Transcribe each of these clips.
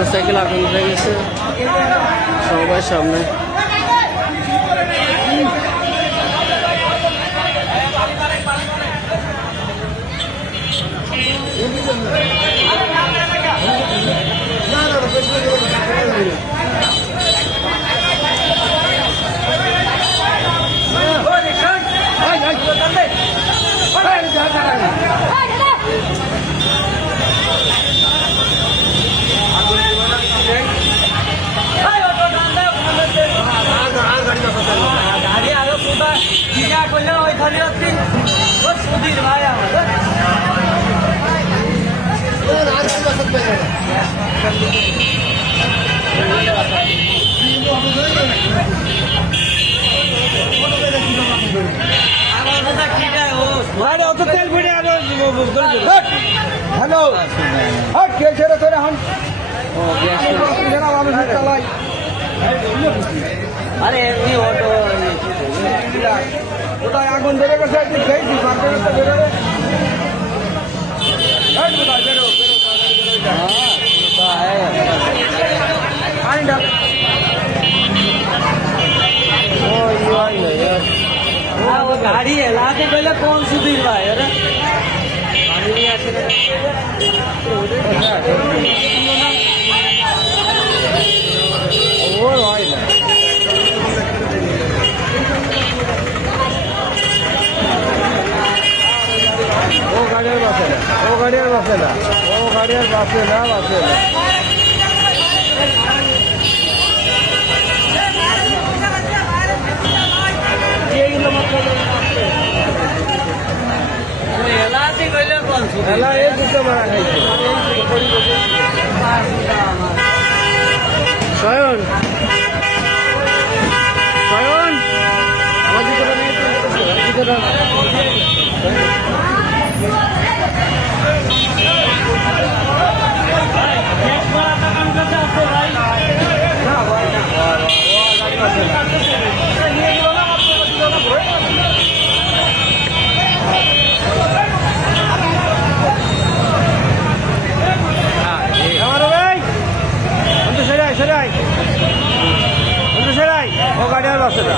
Motorcycle আগুন ধরে গেছে সবার সামনে। হ্যালো কে ছেড়ে তোরে হন চালাই আরে এমনি অটো কোথায় আগুন ধরে গেছে খেয়েছি বেরোবে गाड़ी है लाके पहले कौन सुधीर भाई अरे गाड़ी नहीं आते वो भाई ना वो गाड़ी बसे ना वो गाड़ी बसे ना वो गाड़ी बसे ना এলা এই দুটো মারা খাইছে শয়ন শয়ন আমার ভিতরে সেরাই ও গাড়ি আর বাসে না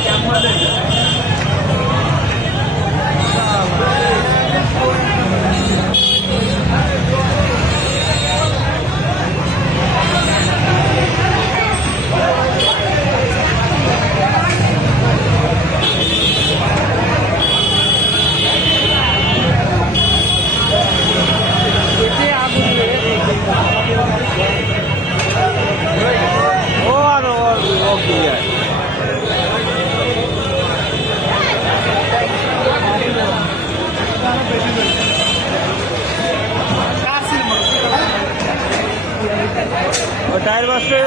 টায়ার বাসে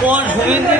कौन